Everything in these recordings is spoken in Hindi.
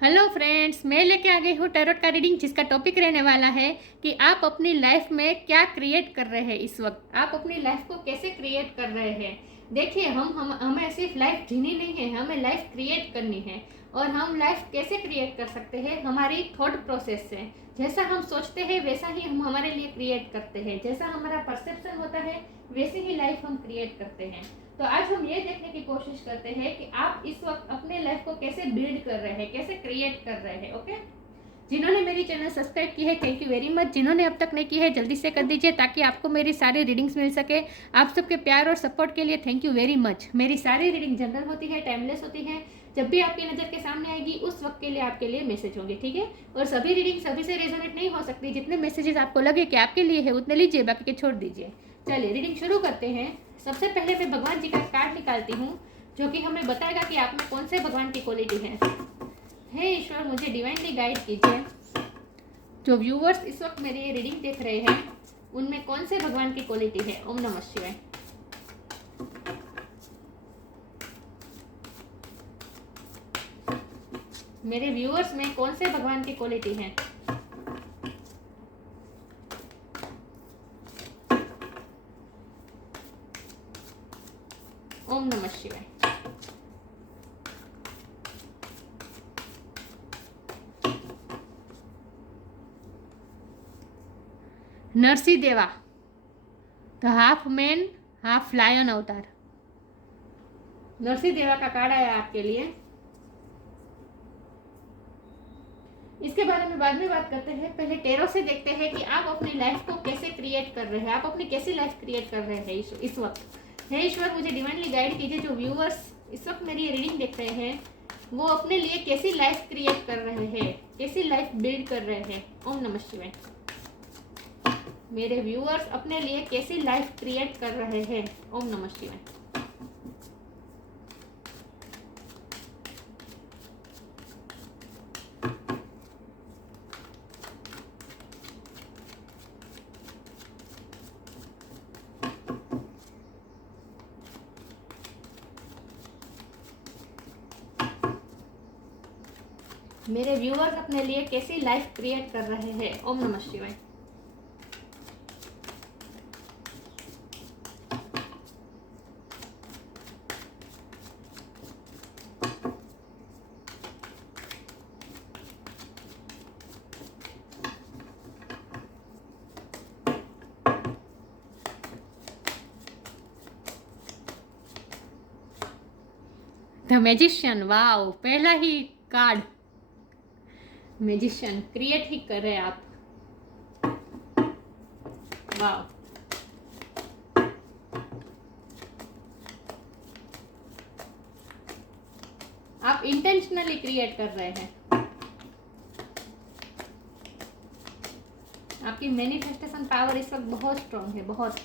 हेलो फ्रेंड्स, मैं लेके आ गई हूँ टैरोट का रीडिंग, जिसका टॉपिक रहने वाला है कि आप अपनी लाइफ में क्या क्रिएट कर रहे हैं। इस वक्त आप अपनी लाइफ को कैसे क्रिएट कर रहे हैं। देखिए, हमें सिर्फ लाइफ जीनी नहीं है, हमें लाइफ क्रिएट करनी है। और हम लाइफ कैसे क्रिएट कर सकते हैं? हमारी थॉट प्रोसेस से। जैसा हम सोचते हैं वैसा ही हम हमारे लिए क्रिएट करते हैं। जैसा हमारा परसेप्शन होता है वैसे ही लाइफ हम क्रिएट करते हैं। तो आज हम ये देखने की कोशिश करते हैं कि आप इस वक्त अपने लाइफ को कैसे बिल्ड कर रहे हैं, कैसे क्रिएट कर रहे हैं। ओके, जिन्होंने मेरी चैनल सब्सक्राइब की है थैंक यू वेरी मच। जिन्होंने अब तक नहीं की है जल्दी से कर दीजिए, ताकि आपको मेरी सारी रीडिंग्स मिल सके। आप सबके प्यार और सपोर्ट के लिए थैंक यू वेरी मच। मेरी सारी रीडिंग जनरल होती है, टाइमलेस होती है। जब भी आपकी नज़र के सामने आएगी उस वक्त के लिए आपके लिए मैसेज होंगे, ठीक है। और सभी रीडिंग सभी से रेजोनेट नहीं हो सकती। जितने मैसेजेस आपको लगे कि आपके लिए है उतने लीजिए, बाकी के छोड़ दीजिए। चलिए रीडिंग शुरू करते हैं। सबसे पहले मैं भगवान जी का कार्ड निकालती हूँ, जो कि हमें बताएगा कि आप में कौन से भगवान की क्वालिटी है। हे ईश्वर, मुझे डिवाइनली गाइड कीजिए। जो व्यूअर्स इस वक्त मेरी ये रीडिंग देख रहे हैं उनमें कौन से भगवान की क्वालिटी है। ओम नमः शिवाय। मेरे व्यूअर्स में कौन से भगवान की क्वालिटी है। ओम नमः शिवाय। Narsi Deva, the half man half lion avatar. Narsi देवा का कार्ड आया आपके लिए। इसके बारे में बाद में बात करते हैं। पहले टेरो से देखते हैं कि आप अपनी लाइफ को कैसे क्रिएट कर रहे हैं, आप अपनी कैसी लाइफ क्रिएट कर रहे हैं इस वक्त। हे ईश्वर, मुझे डिवाइनली गाइड कीजिए। जो व्यूअर्स इस वक्त मेरी रीडिंग देख रहे हैं वो अपने लिए कैसी लाइफ क्रिएट कर रहे हैं, कैसी लाइफ बिल्ड कर रहे हैं। ओम नमः शिवाय। मेरे व्यूअर्स अपने लिए कैसी लाइफ क्रिएट कर रहे हैं। ओम नमः शिवाय। मेरे व्यूअर्स अपने लिए कैसी लाइफ क्रिएट कर रहे हैं। ओम नमः शिवाय। द मैजिशियन, वाओ, पहला ही कार्ड मैजिशियन क्रिएट ही कर रहे हैं आप। वाओ, आप इंटेंशनली क्रिएट कर रहे हैं। आपकी मैनिफेस्टेशन पावर इस वक्त बहुत स्ट्रांग है, बहुत।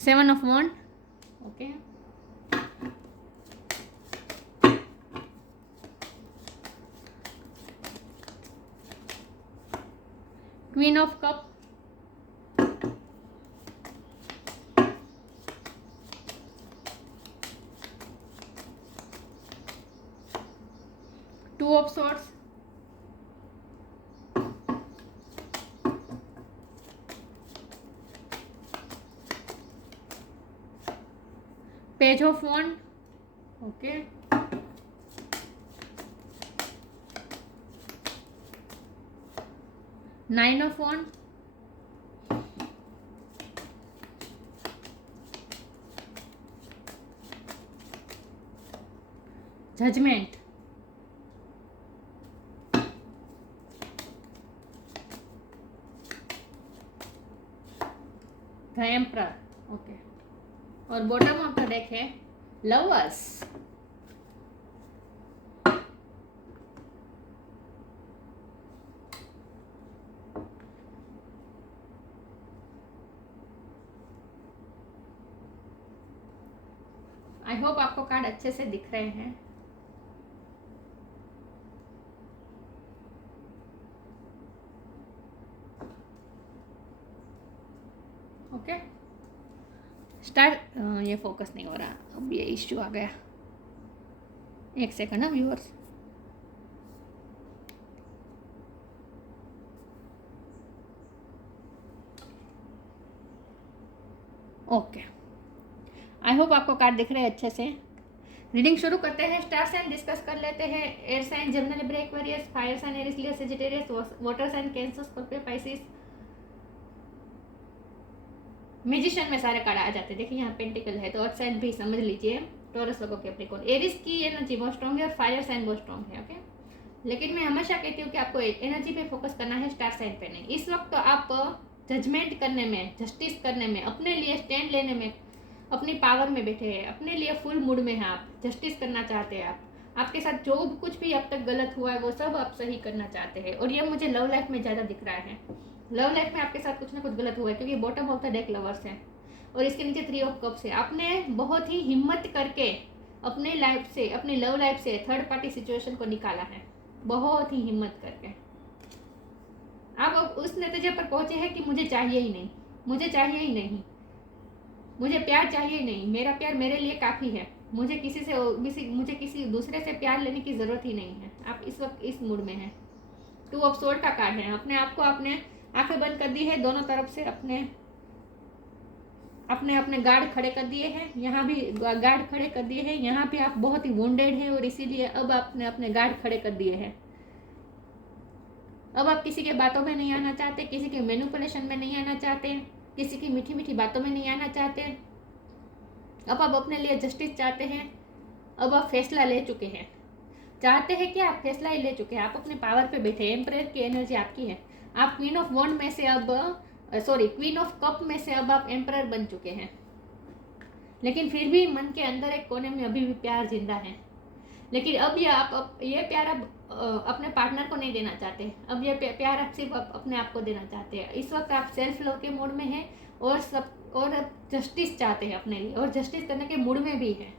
7 of wand, okay. Queen of cup, two of swords, page of wand, okay. Nine of wand, judgement, the emperor, okay. और बॉटम ऑफ द डेक है लवर्स। आई होप आपको कार्ड अच्छे से दिख रहे हैं। Okay, start. ये फोकस नहीं हो रहा, अब ये इश्यू आ गया। एक सेकंड ना व्यूअर्स। ओके, आई होप आपको कार्ड दिख रहे हैं अच्छे से। रीडिंग शुरू करते हैं। स्टार साइन डिस्कस कर लेते हैं। Air sign Gemini Libra Aquarius, fire sign Aries Leo Sagittarius, water sign Cancer Scorpio Pisces. Musician में सारे कार्ड आ जाते हैं। देखिए यहाँ पेंटिकल है, तो अर्थ साइन भी समझ लीजिए। टॉरस लोगों कैप्रिकॉर्न। एरिस की एनर्जी बहुत स्ट्रॉन्ग है और फायर साइन बहुत स्ट्रॉन्ग है। ओके, लेकिन मैं हमेशा कहती हूँ कि आपको एनर्जी पे फोकस करना है, स्टार साइन पे नहीं। इस वक्त तो आप जजमेंट करने में, जस्टिस करने में, अपने लिए स्टैंड लेने में, अपनी पावर में बैठे हैं, अपने लिए फुल मूड में हैं आप, जस्टिस करना चाहते हैं आप। आपके साथ जो कुछ भी अब तक गलत हुआ है वो सब आप सही करना चाहते हैं। और ये मुझे लव लाइफ में ज़्यादा दिख रहा है। लव लाइफ में आपके साथ कुछ ना कुछ गलत हुआ है, क्योंकि bottom of the deck lovers है और इसके नीचे 3 ऑफ कप्स है। आपने बहुत ही हिम्मत करके अपने लाइफ से, अपनी लव लाइफ से थर्ड पार्टी सिचुएशन को निकाला है, बहुत ही हिम्मत करके। आप अब उस नतीजे पर पहुंचे हैं कि मुझे चाहिए ही नहीं, मुझे चाहिए ही नहीं, मुझे प्यार चाहिए ही नहीं, मेरा प्यार मेरे लिए काफ़ी है, मुझे मुझे किसी दूसरे से प्यार लेने की ज़रूरत ही नहीं है। आप इस वक्त इस मूड में हैं। 2 ऑफ सोर्ड का कार्ड है। अपने आप को आपने आंखें बंद कर दी है, दोनों तरफ से अपने अपने अपने गार्ड खड़े कर दिए हैं। यहाँ भी गार्ड खड़े कर दिए हैं। यहाँ पे आप बहुत ही वोंडेड हैं और इसीलिए अब आपने अपने गार्ड खड़े कर दिए हैं। अब आप किसी के बातों में नहीं आना चाहते, किसी के मैनिपुलेशन में नहीं आना चाहते, किसी की मीठी मीठी बातों में नहीं आना चाहते। अब आप अपने लिए जस्टिस चाहते हैं। अब आप फैसला ले चुके हैं। चाहते हैं कि आप फैसला ही ले चुके हैं। आप अपने पावर पे बैठे हैं। एम्परर की एनर्जी आपकी है। आप क्वीन ऑफ वॉन्ड में से अब क्वीन ऑफ कप में से अब आप एम्परर बन चुके हैं। लेकिन फिर भी मन के अंदर एक कोने में अभी भी प्यार जिंदा है। लेकिन अब ये प्यार अब अपने पार्टनर को नहीं देना चाहते। अब ये प्यार आप सिर्फ अपने आप को देना चाहते हैं। इस वक्त आप सेल्फ लव के मूड में हैं और जस्टिस चाहते हैं अपने लिए, और जस्टिस करने के मूड में भी हैं।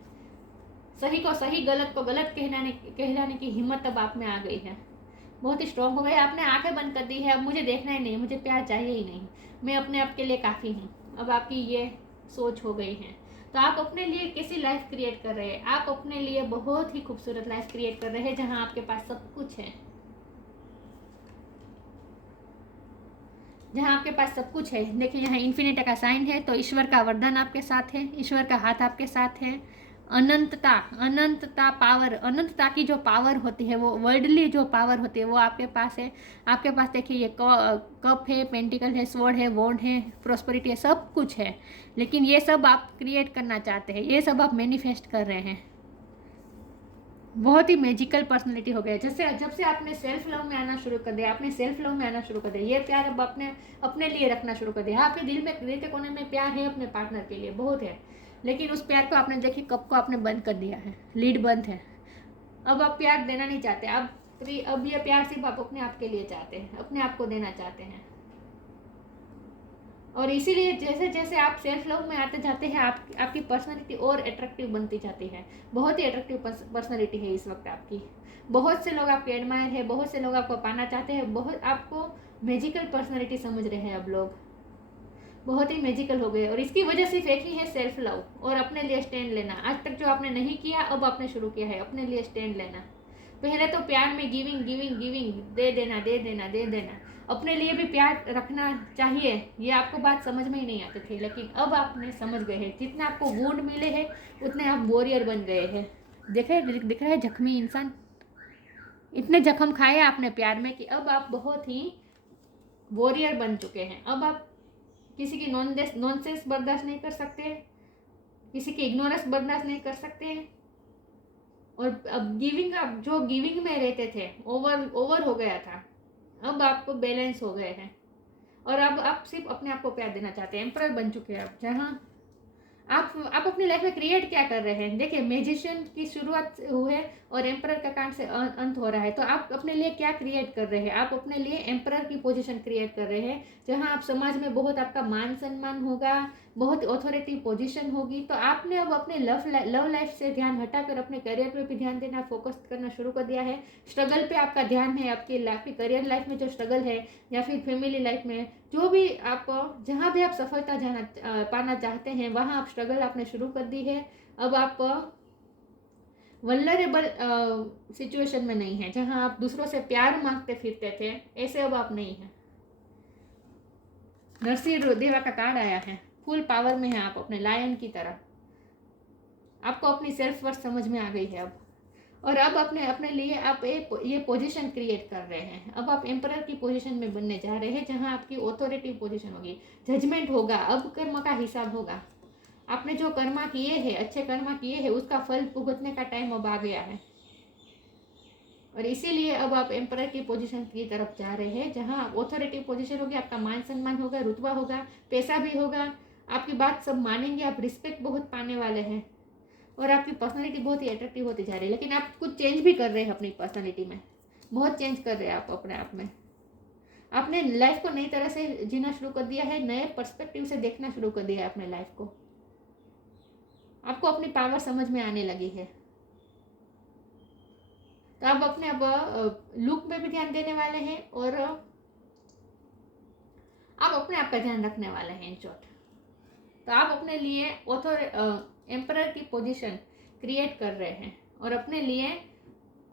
सही को सही, गलत को गलत कहलाने की हिम्मत अब आप में आ गई है। बहुत ही स्ट्रॉन्ग हो गए। आपने आंखें बंद कर दी है। अब मुझे देखना ही नहीं, मुझे प्यार चाहिए ही नहीं, मैं अपने आप के लिए काफ़ी हूँ। अब आपकी ये सोच हो गई है। तो आप अपने लिए कैसी लाइफ क्रिएट कर रहे हैं? आप अपने लिए बहुत ही खूबसूरत लाइफ क्रिएट कर रहे हैं, जहाँ आपके पास सब कुछ है, जहाँ आपके पास सब कुछ है। देखिए यहाँ इन्फिनिटी का साइन है, तो ईश्वर का वरदान आपके साथ है, ईश्वर का हाथ आपके साथ है। अनंतता, अनंतता पावर, अनंतता की जो पावर होती है, वो वर्ल्डली जो पावर होती है, वो आपके पास है। आपके पास देखिए ये कप है, पेंटिकल है, स्वॉर्ड है, वॉन्ड है, प्रोस्पेरिटी है, सब कुछ है। लेकिन ये सब आप क्रिएट करना चाहते हैं, ये सब आप मैनिफेस्ट कर रहे हैं। बहुत ही मैजिकल पर्सनैलिटी हो गया। जैसे जब से आपने सेल्फ लव में आना शुरू कर दिया, आपने सेल्फ लव में आना शुरू कर दिया, ये प्यार अब आपने अपने लिए रखना शुरू कर दिया। आपके दिल के कोने में प्यार है अपने पार्टनर के लिए, बहुत है। लेकिन उस प्यार को आपने, देखिए कप को आपने बंद कर दिया है, लीड बंद है। अब आप प्यार देना नहीं चाहते। अब ये प्यार सिर्फ आप अपने आप के लिए चाहते हैं, अपने आप को देना चाहते हैं। और इसीलिए जैसे जैसे आप सेल्फ लव में आते जाते हैं, आपकी पर्सनालिटी और अट्रैक्टिव बनती जाती है। बहुत ही अट्रैक्टिव पर्सनालिटी है इस वक्त आपकी। बहुत से लोग आपके एडमायर है, बहुत से लोग आपको पाना चाहते हैं, बहुत आपको मैजिकल पर्सनालिटी समझ रहे हैं अब लोग। बहुत ही मैजिकल हो गए, और इसकी वजह सिर्फ एक ही है, सेल्फ लव और अपने लिए स्टैंड लेना। आज तक जो आपने नहीं किया, अब आपने शुरू किया है अपने लिए स्टैंड लेना। पहले तो प्यार में गिविंग गिविंग गिविंग, दे देना दे देना दे देना। अपने लिए भी प्यार रखना चाहिए, ये आपको बात समझ में ही नहीं आती थी, लेकिन अब आपने समझ गए हैं। जितना आपको वुंड मिले हैं, उतने आप वॉरियर बन गए हैं। दिख रहा है जख्मी इंसान। इतने जख्म खाए आपने प्यार में कि अब आप बहुत ही वॉरियर बन चुके हैं। अब आप किसी की नॉनसेंस बर्दाश्त नहीं कर सकते, किसी की इग्नोरेंस बर्दाश्त नहीं कर सकते। और अब जो गिविंग में रहते थे, ओवर हो गया था। अब आपको बैलेंस हो गए हैं, और अब आप सिर्फ अपने आप को प्यार देना चाहते हैं। एम्परर बन चुके हैं आप। जहाँ आप अपनी लाइफ में क्रिएट क्या कर रहे हैं? देखिए मैजिशियन की शुरुआत हुई है और एम्परर का कांड से अंत हो रहा है। तो आप अपने लिए क्या क्रिएट कर रहे हैं? आप अपने लिए एम्परर की पोजीशन क्रिएट कर रहे हैं, जहां आप समाज में बहुत आपका मान सम्मान होगा, बहुत ऑथोरिटी पोजीशन होगी। तो आपने अब अपने लव लाइफ से ध्यान हटाकर अपने करियर पे भी ध्यान देना, फोकस करना शुरू कर दिया है। स्ट्रगल पे आपका ध्यान है। आपकी करियर लाइफ में जो स्ट्रगल है, या फिर फैमिली लाइफ में, जो भी आप, जहाँ भी आप सफलता पाना चाहते हैं, वहाँ आप स्ट्रगल आपने शुरू कर दी है। अब आप वल्नरेबल सिचुएशन में नहीं है, जहां आप दूसरों से प्यार मांगते फिरते थे, ऐसे अब आप नहीं हैं। नरसिंह देवा का कार्ड आया है, फुल पावर में है आप, अपने लायन की तरह। आपको अपनी सेल्फ वर्थ समझ में आ गई है अब, और अब अपने अपने लिए आप ये पोजीशन क्रिएट कर रहे हैं। अब आप एम्परर की पोजीशन में बनने जा रहे हैं, जहां आपकी ऑथोरिटी पोजीशन होगी, जजमेंट होगा, अब कर्म का हिसाब होगा। आपने जो कर्मा किए हैं, अच्छे कर्मा किए हैं, उसका फल भुगतने का टाइम अब आ गया है। और इसीलिए अब आप एम्परर की पोजीशन की तरफ जा रहे हैं, जहां ऑथोरिटी पोजीशन होगी, आपका मान सम्मान होगा, रुतबा होगा, पैसा भी होगा, आपकी बात सब मानेंगे, आप रिस्पेक्ट बहुत पाने वाले हैं, और आपकी पर्सनालिटी बहुत ही अट्रैक्टिव होती जा रही है। लेकिन आप कुछ चेंज भी कर रहे हैं अपनी पर्सनालिटी में, बहुत चेंज कर रहे हैं आप अपने आप में। आपने लाइफ को नई तरह से जीना शुरू कर दिया है, नए पर्सपेक्टिव से देखना शुरू कर दिया है अपने लाइफ को। आपको अपनी पावर समझ में आने लगी है। तो आप अपने अब लुक में भी ध्यान देने वाले हैं, और आप अपने आप का ध्यान रखने वाले हैं इन शॉर्ट। तो आप अपने लिए एम्परर की पोजीशन क्रिएट कर रहे हैं, और अपने लिए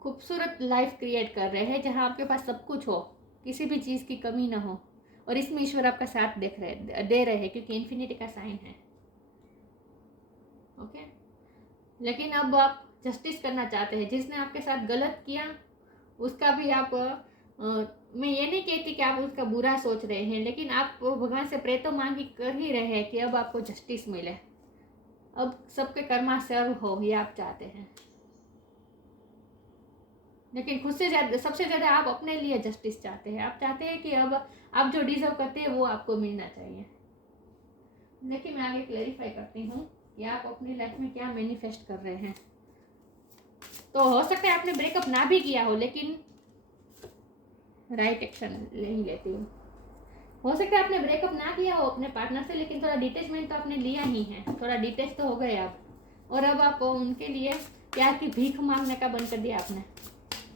खूबसूरत लाइफ क्रिएट कर रहे हैं, जहां आपके पास सब कुछ हो, किसी भी चीज़ की कमी ना हो, और इसमें ईश्वर आपका साथ दे रहे हैं, क्योंकि इन्फिनिटी का साइन है। ओके, लेकिन अब आप जस्टिस करना चाहते हैं। जिसने आपके साथ गलत किया उसका भी आप मैं ये नहीं कहती कि आप उसका बुरा सोच रहे हैं, लेकिन आप भगवान से प्रे तो मांगी कर ही रहे हैं कि अब आपको जस्टिस मिले, अब सबके कर्मा सर्व हो, ये आप चाहते हैं। लेकिन खुद से ज़्यादा, सबसे ज़्यादा आप अपने लिए जस्टिस चाहते हैं। आप चाहते हैं कि अब आप जो डिजर्व करते हैं वो आपको मिलना चाहिए। लेकिन मैं आगे क्लैरिफाई करती हूँ कि आप अपनी लाइफ में क्या मैनिफेस्ट कर रहे हैं। तो हो सकता है आपने ब्रेकअप ना भी किया हो, लेकिन राइट एक्शन नहीं लेती हूँ। हो सकता है आपने ब्रेकअप ना किया हो अपने पार्टनर से, लेकिन थोड़ा डिटेचमेंट तो आपने लिया ही है, थोड़ा डिटेच तो हो गए आप, और अब आप उनके लिए प्यार की भीख मांगने का बंद कर दिया आपने।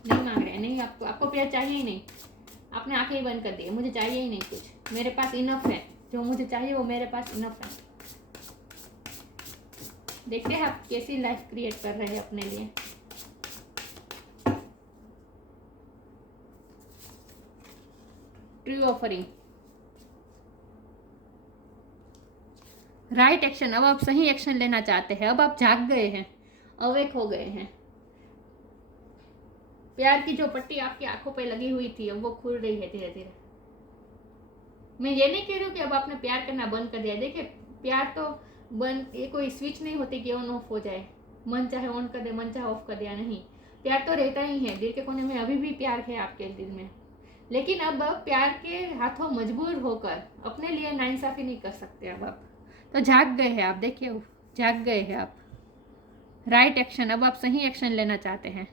नहीं मांग रहे, नहीं, आपको प्यार चाहिए ही नहीं, आपने आंखें ही बंद कर दी, मुझे चाहिए ही नहीं कुछ, मेरे पास इनफ है, जो मुझे चाहिए वो मेरे पास इनफ है। देखते हैं आप कैसी लाइफ क्रिएट कर रहे हैं अपने लिए। ट्रू ऑफरिंग, राइट एक्शन, अब आप सही एक्शन लेना चाहते हैं, अब आप जाग गए हैं, अवेक हो गए हैं। प्यार की जो पट्टी आपकी आंखों पे लगी हुई थी, अब वो खुल रही है धीरे धीरे। मैं ये नहीं कह रही हूँ कि अब आपने प्यार करना बंद कर दिया। देखिए, प्यार तो बंद, ये कोई स्विच नहीं होती कि ऑन ऑफ हो जाए, मन चाहे ऑन कर दे, मन चाहे ऑफ कर दिया, नहीं, प्यार तो रहता ही है। दिल के कोने में अभी भी प्यार है आपके दिल में, लेकिन अब प्यार के हाथों मजबूर होकर अपने लिए नाइंसाफी नहीं कर सकते अब आप। तो जाग गए हैं आप, देखिए जाग गए हैं आप। राइट एक्शन, अब आप सही एक्शन लेना चाहते हैं।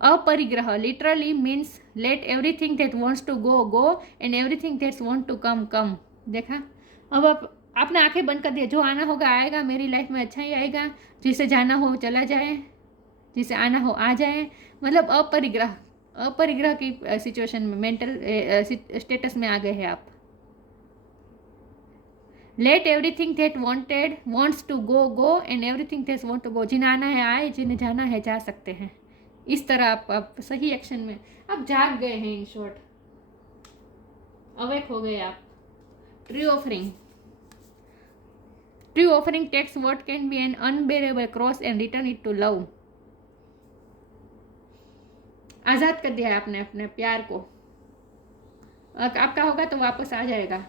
अपरिग्रह literally means let everything that wants to go go and everything that's want to come come. देखा, अब आपने आंखें बंद कर दिया, जो आना होगा आएगा, मेरी लाइफ में अच्छा ही आएगा, जिसे जाना हो चला जाए, जिसे आना हो आ जाए। मतलब अपरिग्रह की सिचुएशन में, मेंटल स्टेटस में आ गए हैं आप। Let everything that wants to go go and everything that want to go. जिन्हें आना है आए, जिन्हें जाना है जा सकते हैं। इस तरह आप सही एक्शन में आप जाग गए हैं, इन शॉर्ट अवेक हो गए आप। True offering takes what can be an unbearable cross and return it to love. आज़ाद कर दिया है आपने अपने प्यार को, आपका होगा तो वापस आ जाएगा।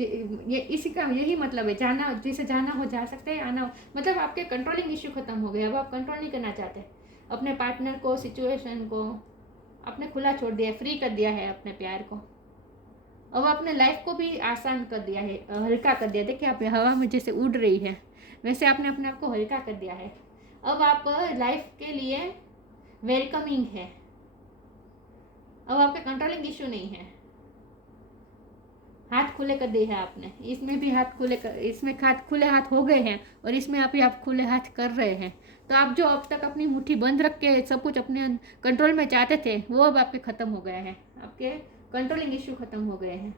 ये इसी का यही मतलब है, जाना, जिसे जाना हो जा सकते हैं, आना हो, मतलब आपके कंट्रोलिंग इश्यू खत्म हो गए। अब आप कंट्रोल नहीं करना चाहते अपने पार्टनर को, सिचुएशन को, आपने खुला छोड़ दिया, फ्री कर दिया है अपने प्यार को। अब आपने लाइफ को भी आसान कर दिया है, हल्का कर दिया। देखिए, आप हवा में जैसे उड़ रही है, वैसे आपने अपने आप को हल्का कर दिया है। अब आप लाइफ के लिए वेलकमिंग है, अब आपके कंट्रोलिंग इश्यू नहीं है। हाथ खुले कर दिए हैं आपने, इसमें भी हाथ खुले कर, इसमें हाथ खुले हाथ हो गए हैं, और इसमें आप खुले हाथ कर रहे हैं। तो आप जो अब तक अपनी मुट्ठी बंद रख के सब कुछ अपने कंट्रोल में चाहते थे, वो अब आपके ख़त्म हो गया है, आपके कंट्रोलिंग इश्यू ख़त्म हो गए हैं।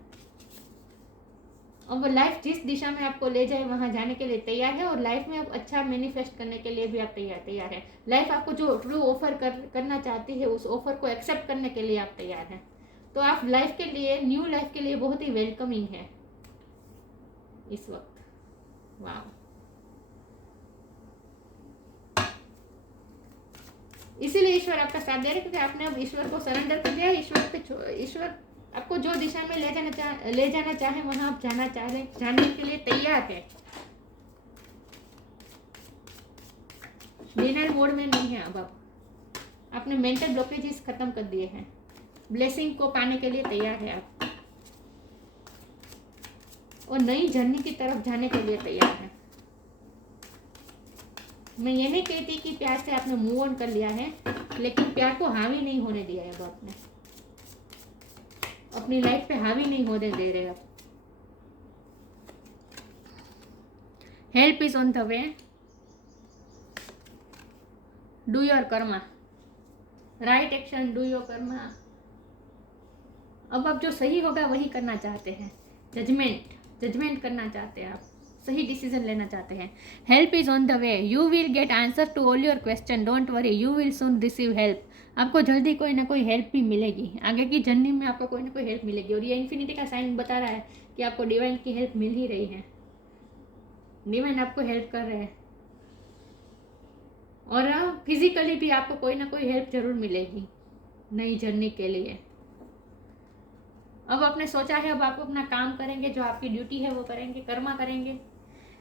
अब लाइफ जिस दिशा में आपको ले जाए वहाँ जाने के लिए तैयार है, और लाइफ में आप अच्छा मैनिफेस्ट करने के लिए भी आप तैयार है। लाइफ आपको जो ट्रू ऑफर करना चाहती है उस ऑफर को एक्सेप्ट करने के लिए आप तैयार हैं। तो आप लाइफ के लिए, न्यू लाइफ के लिए बहुत ही वेलकमिंग है इस वक्त। वाह, इसीलिए ईश्वर आपका साथ दे रहे, क्योंकि आपने अब ईश्वर को सरेंडर कर दिया। ईश्वर आपको जो दिशा में ले जाना चाहे वहां आप जाने के लिए तैयार है। डिनाइल मोड में नहीं है। अब आपने मेंटल ब्लॉकेजेस खत्म कर दिए हैं। ब्लेसिंग को पाने के लिए तैयार है आप, और नई जर्नी की तरफ जाने के लिए तैयार है। मैं ये नहीं कहती कि प्यार से आपने मूव ऑन कर लिया है, लेकिन प्यार को हावी नहीं होने दिया है। अब आपने अपनी लाइफ पे हावी नहीं होने दे रहे आप। Help is on the way, do your Karma, right action, do your Karma. अब आप जो सही होगा वही करना चाहते हैं। जजमेंट करना चाहते हैं आप, सही डिसीजन लेना चाहते हैं। Help is on the way, you will get answer to all your question, don't worry, you will soon receive help. आपको जल्दी कोई ना कोई हेल्प भी मिलेगी। आगे की जर्नी में आपको कोई ना कोई हेल्प मिलेगी। और ये इन्फिनिटी का साइन बता रहा है कि आपको डिवाइन की हेल्प मिल ही रही है। डिवाइन आपको हेल्प कर रहे हैं, और फिजिकली भी आपको कोई ना कोई हेल्प जरूर मिलेगी नई जर्नी के लिए। अब आपने सोचा है, अब आप अपना काम करेंगे, जो आपकी ड्यूटी है वो करेंगे, कर्मा करेंगे।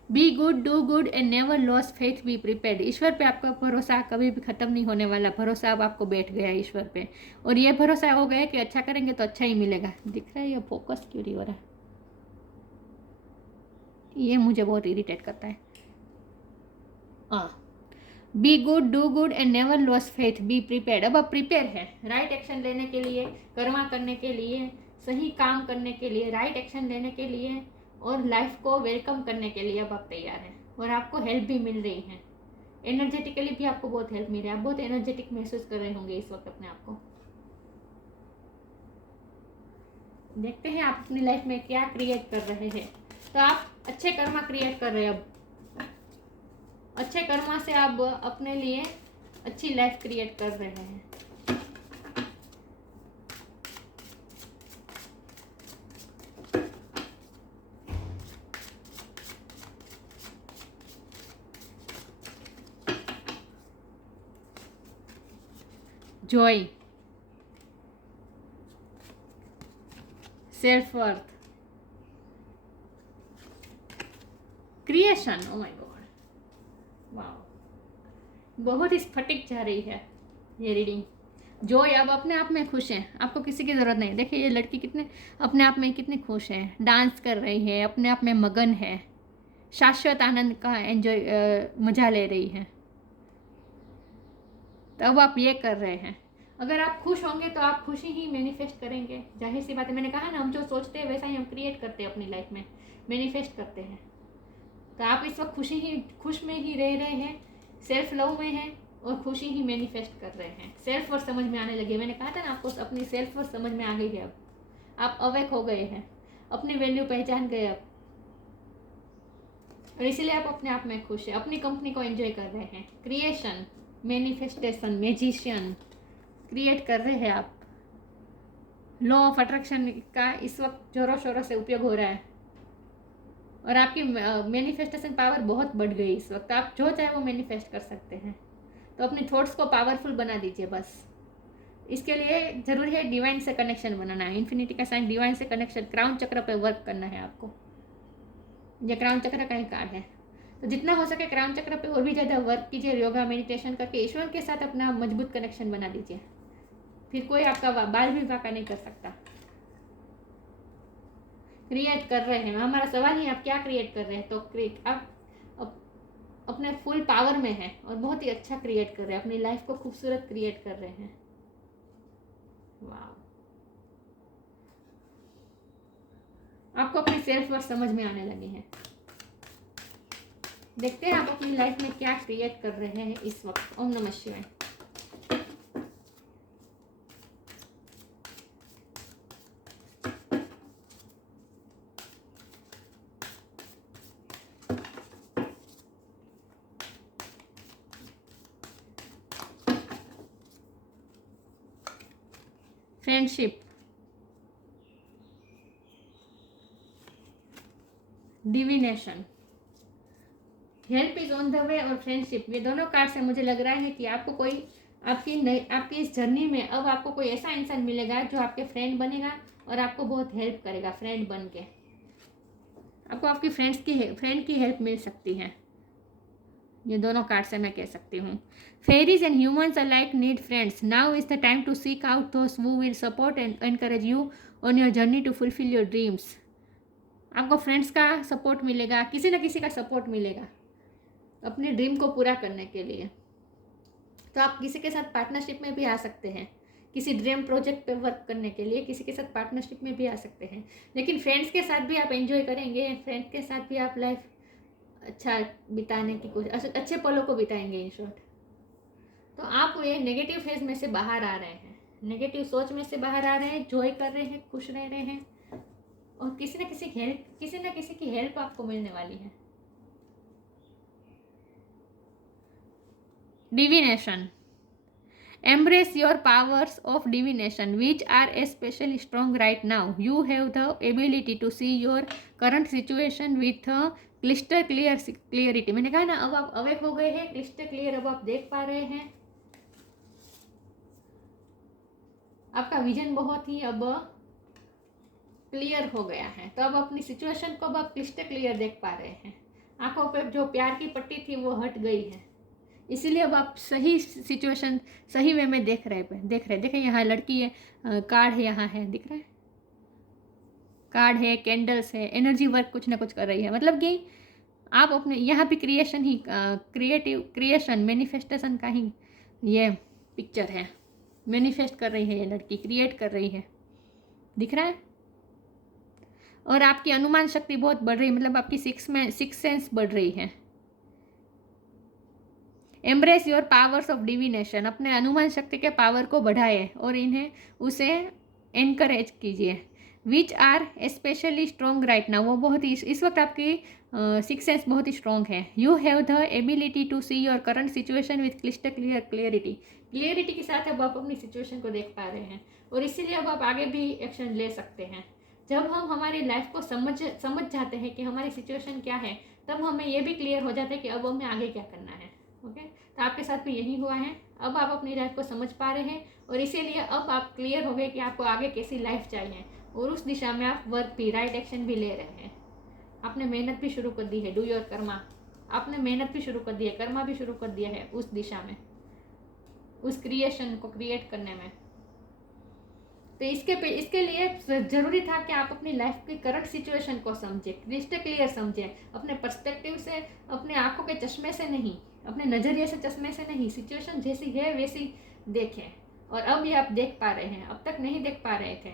Be good, do good and never lose faith, be prepared. ईश्वर पे आपका भरोसा कभी भी खत्म नहीं होने वाला। भरोसा अब आपको बैठ गया है ईश्वर पे, और ये भरोसा हो गया कि अच्छा करेंगे तो अच्छा ही मिलेगा। दिख रहा है ये फोकस क्यों नहीं हो रहा है? ये मुझे बहुत इरिटेट करता है। B good, do good and never lose faith, be prepared. अब आप प्रिपेयर है राइट एक्शन लेने के लिए, कर्मा करने के लिए, सही काम करने के लिए, राइट एक्शन लेने के लिए, और लाइफ को वेलकम करने के लिए अब आप तैयार हैं। और आपको हेल्प भी मिल रही है, एनर्जेटिकली भी आपको बहुत हेल्प मिल रही है। आप बहुत एनर्जेटिक महसूस कर रहे होंगे इस वक्त अपने आप को। देखते हैं आप अपनी लाइफ में क्या क्रिएट कर रहे हैं। तो आप अच्छे कर्मा क्रिएट कर रहे हैं। अब अच्छे कर्मा से आप अपने लिए अच्छी लाइफ क्रिएट कर रहे हैं। Joy, self worth, creation. Oh my God, वाह, बहुत ही स्फटिक जा रही है ये रीडिंग। जॉय, अब अपने आप में खुश हैं, आपको किसी की ज़रूरत नहीं। देखिए ये लड़की कितने अपने आप में कितनी खुश है, डांस कर रही है, अपने आप में मगन है, शाश्वत आनंद का एंजॉय मजा ले रही है। तो अब आप ये कर रहे हैं। अगर आप खुश होंगे तो आप खुशी ही मैनिफेस्ट करेंगे। जाहिर सी बात है, मैंने कहा ना, हम जो सोचते हैं वैसा ही हम क्रिएट करते हैं अपनी लाइफ में, मैनिफेस्ट करते हैं। तो आप इस वक्त खुश में ही रह रहे हैं, सेल्फ लव में हैं, और खुशी ही मैनिफेस्ट कर रहे हैं। सेल्फ वर्थ समझ में आने लगी। मैंने कहा था ना आपको, अपनी सेल्फ वर्थ समझ में आ गई है। अब आप अवेक हो गए हैं, अपनी वैल्यू पहचान गए अब, और इसीलिए आप अपने आप में खुश हैं, अपनी कंपनी को एंजॉय कर रहे हैं। क्रिएशन, मैनिफेस्टेशन, मैजिशियन क्रिएट कर रहे हैं आप। लॉ ऑफ अट्रैक्शन का इस वक्त जोरों शोरों से उपयोग हो रहा है, और आपकी मैनिफेस्टेशन पावर बहुत बढ़ गई इस वक्त। आप जो चाहे वो मैनिफेस्ट कर सकते हैं। तो अपने थॉट्स को पावरफुल बना दीजिए बस। इसके लिए जरूरी है डिवाइन से कनेक्शन बनाना है। इन्फिनिटी का साइन डिवाइन से कनेक्शन, क्राउन चक्र पे वर्क करना है आपको। ये क्राउन चक्र का ही कार्ड है, तो जितना हो सके क्राउन चक्र पे और भी ज़्यादा वर्क कीजिए। योगा मेडिटेशन करके ईश्वर के साथ अपना मजबूत कनेक्शन बना दीजिए। फिर कोई आपका बाल भी वाका नहीं कर सकता। क्रिएट कर रहे हैं, हमारा सवाल ही आप क्या क्रिएट कर रहे हैं। तो आप अपने फुल पावर में हैं और बहुत ही अच्छा क्रिएट कर रहे हैं, अपनी लाइफ को खूबसूरत क्रिएट कर रहे हैं। वाह, आपको अपनी सेल्फ वर्थ समझ में आने लगे हैं। देखते हैं आप अपनी लाइफ में क्या क्रिएट कर रहे हैं इस वक्त। ओम नमः शिवाय। Friendship, divination, help is on the वे और फ्रेंडशिप। ये दोनों कार्ड से मुझे लग रहा है कि आपको कोई आपकी इस जर्नी में अब आपको कोई ऐसा इंसान मिलेगा जो आपके फ्रेंड बनेगा और आपको बहुत हेल्प करेगा। फ्रेंड बन के आपको आपकी फ्रेंड की हेल्प मिल सकती है। ये दोनों कार्ड से मैं कह सकती हूँ। Fairies and humans alike need friends, now is the time to seek out those who will support and encourage you on your journey to fulfil your dreams. आपको फ्रेंड्स का सपोर्ट मिलेगा, किसी न किसी का सपोर्ट मिलेगा अपने ड्रीम को पूरा करने के लिए। तो आप किसी के साथ पार्टनरशिप में भी आ सकते हैं, किसी ड्रीम प्रोजेक्ट पे वर्क करने के लिए किसी के साथ पार्टनरशिप में भी आ सकते हैं। लेकिन फ्रेंड्स के साथ भी आप एंजॉय करेंगे, फ्रेंड्स के साथ भी आप लाइफ अच्छा बिताने की कोशिश, अच्छे पलों को बिताएंगे इन शॉर्ट। तो आप ये नेगेटिव फेज में से बाहर आ रहे हैं, नेगेटिव सोच में से बाहर आ रहे हैं, एंजॉय कर रहे हैं, खुश रह रहे हैं और किसी न किसी की हेल्प आपको मिलने वाली है। Divination, embrace your powers of divination which are especially strong right now. You have the ability to see your current situation with a crystal clear clarity. मैंने कहा ना, अब आप अवेक हो गए हैं, क्लिस्टर क्लियर अब आप देख पा रहे हैं। आपका विजन बहुत ही अब क्लियर हो गया है। तो अब अपनी सिचुएशन को अब आप क्लिस्टर क्लियर देख पा रहे हैं। आंखों पर जो प्यार की पट्टी थी वो हट गई है, इसीलिए अब आप सही सिचुएशन सही वे में देख रहे। देखिए यहाँ लड़की है, कार्ड है, यहाँ है, दिख रहा है कार्ड है, कैंडल्स है, एनर्जी वर्क कुछ ना कुछ कर रही है। मतलब कि आप अपने यहाँ भी क्रिएशन ही क्रिएशन मैनिफेस्टेशन का ही ये पिक्चर है। मैनिफेस्ट कर रही है ये लड़की, क्रिएट कर रही है, दिख रहा है। और आपकी अनुमान शक्ति बहुत बढ़ रही है, मतलब आपकी सिक्स सेंस बढ़ रही है। Embrace your powers of divination, अपने अनुमान शक्ति के पावर को बढ़ाए और उसे एनकरेज कीजिए। Which are specially strong right now, वो बहुत ही इस वक्त आपकी सिक्स सेंस बहुत ही स्ट्रॉन्ग है। You have the ability to see your current situation with clister clarity के साथ अब आप अपनी सिचुएशन को देख पा रहे हैं और इसीलिए अब आप आगे भी एक्शन ले सकते हैं। जब हम हमारी लाइफ को समझ जाते हैं कि हमारी सिचुएशन क्या है, तब हमें ये भी क्लियर हो जाता है कि अब हमें आगे क्या करना है। ओके, तो आपके साथ भी यही हुआ है। अब आप अपनी लाइफ को समझ पा रहे हैं और इसीलिए अब आप क्लियर हो गए कि आपको आगे कैसी लाइफ चाहिए और उस दिशा में आप वर्क भी, राइट एक्शन भी ले रहे हैं। आपने मेहनत भी शुरू कर दी है, डू योर कर्मा। आपने मेहनत भी शुरू कर दी है, कर्मा भी शुरू कर दिया है उस दिशा में, उस क्रिएशन को क्रिएट करने में। तो इसके लिए ज़रूरी था कि आप अपनी लाइफ की करंट सिचुएशन को समझें, क्रिस्टल क्लियर समझें, अपने पर्सपेक्टिव से, अपने आंखों के चश्मे से नहीं, अपने नज़रिए से चश्मे से नहीं, सिचुएशन जैसी है वैसी देखें। और अब ये आप देख पा रहे हैं, अब तक नहीं देख पा रहे थे।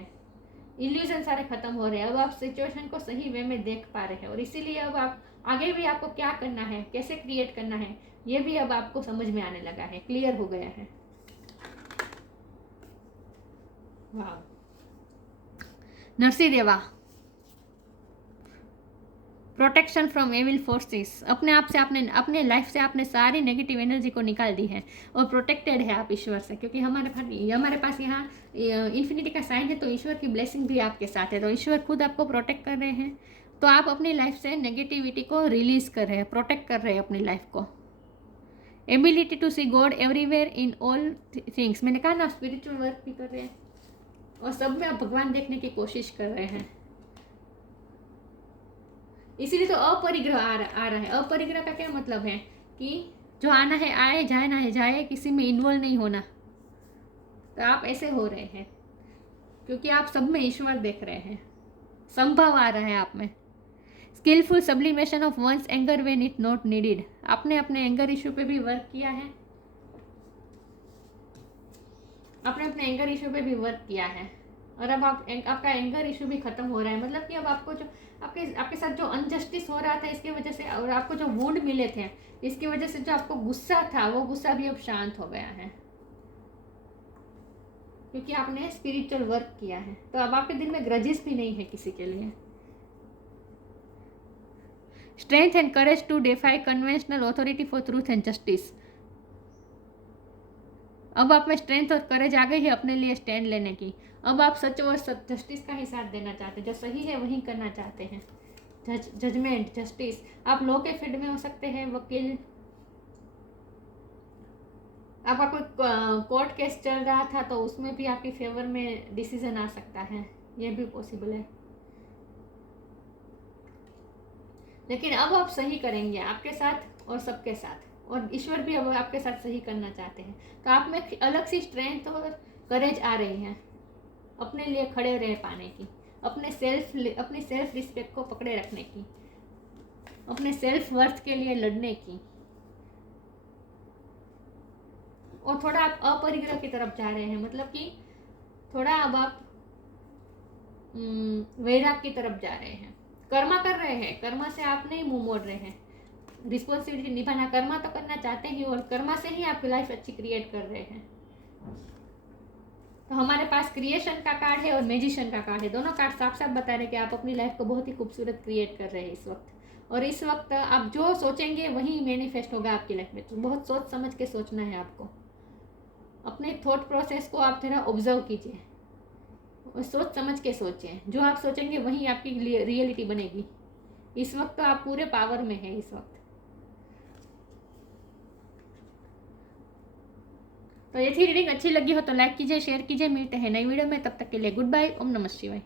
इल्यूजन सारे खत्म हो रहे हैं, अब आप सिचुएशन को सही वे में देख पा रहे हैं और इसीलिए अब आप आगे भी आपको क्या करना है, कैसे क्रिएट करना है, ये भी अब आपको समझ में आने लगा है, क्लियर हो गया है। वाह, नरसिंह देवा, प्रोटेक्शन फ्रॉम एविल फोर्सेस। अपने आप से आपने, अपने लाइफ से आपने सारी नेगेटिव एनर्जी को निकाल दी है और प्रोटेक्टेड है आप ईश्वर से, क्योंकि हमारे पास यहाँ इन्फिनिटी का साइन है, तो ईश्वर की ब्लेसिंग भी आपके साथ है। तो ईश्वर खुद आपको प्रोटेक्ट कर रहे हैं। तो आप अपनी लाइफ से नेगेटिविटी को रिलीज कर रहे हैं, प्रोटेक्ट कर रहे हैं अपनी लाइफ को। Ability to see God everywhere in all things, मैंने कहा ना, स्पिरिचुअल वर्क भी कर रहे हैं और सब में आप भगवान देखने की कोशिश कर रहे हैं। इसीलिए तो अपरिग्रह आ रहा है। अपरिग्रह का क्या मतलब है कि जो आना है आए, जाए ना है जाए, किसी में इन्वॉल्व नहीं होना। तो आप ऐसे हो रहे हैं क्योंकि आप सब में ईश्वर देख रहे हैं, संभव आ रहा है आप में। Skilful sublimation of one's anger when it not needed, आपने अपने एंगर इशू पे भी वर्क किया है, आपने अपने एंगर इशू पे भी वर्क किया है और अब आपका एंगर इशू भी खत्म हो रहा है। मतलब कि अब आपको जो आपके साथ जो अनजस्टिस हो रहा था इसकी वजह से, और आपको जो वुंड मिले थे इसकी वजह से जो आपको गुस्सा था, वो गुस्सा भी अब शांत हो गया है क्योंकि आपने स्पिरिचुअल वर्क किया है। तो अब आपके दिल में ग्रजेस भी नहीं है किसी के लिए। Strength and courage to defy conventional authority for truth and justice, अब आप में स्ट्रेंथ और करेज आ गई है अपने लिए स्टैंड लेने की। अब आप सच और जस्टिस का ही साथ देना चाहते हैं, जो सही है वही करना चाहते हैं। जजमेंट, जस्टिस, आप लॉ के फील्ड में हो सकते हैं, वकील, आपका कोई कोर्ट केस चल रहा था तो उसमें भी आपके फेवर में डिसीजन आ सकता है, ये भी पॉसिबल है। लेकिन अब आप सही करेंगे आपके साथ और सबके साथ, और ईश्वर भी अब आपके साथ सही करना चाहते हैं। तो आप में अलग सी स्ट्रेंथ और करेज आ रही है अपने लिए खड़े रह पाने की, अपने सेल्फ रिस्पेक्ट को पकड़े रखने की, अपने सेल्फ वर्थ के लिए लड़ने की। और थोड़ा आप अपरिग्रह की तरफ जा रहे हैं, मतलब कि थोड़ा अब आप वैराग की तरफ जा रहे हैं। कर्मा कर रहे हैं, कर्मा से आप नहीं मुंह मोड़ रहे हैं, रिस्पॉन्सिबिलिटी निभाना, कर्मा तो करना चाहते हैं और कर्मा से ही आपकी लाइफ अच्छी क्रिएट कर रहे हैं। तो हमारे पास क्रिएशन का कार्ड है और मैजिशियन का कार्ड है। दोनों कार्ड साफ साफ बता रहे हैं कि आप अपनी लाइफ को बहुत ही खूबसूरत क्रिएट कर रहे हैं इस वक्त। और इस वक्त आप जो सोचेंगे वही मैनिफेस्ट होगा आपकी लाइफ में। तो बहुत सोच समझ के सोचना है आपको। अपने थॉट प्रोसेस को आप थोड़ा ऑब्जर्व कीजिए और सोच समझ के सोचें। जो आप सोचेंगे वही आपकी रियलिटी बनेगी। इस वक्त तो आप पूरे पावर में हैं इस वक्त। तो ये थी रीडिंग अच्छी लगी हो तो लाइक कीजिए, शेयर कीजिए। मिलते हैं नई वीडियो में, तब तक के लिए गुड बाय। ओम नमः शिवाय।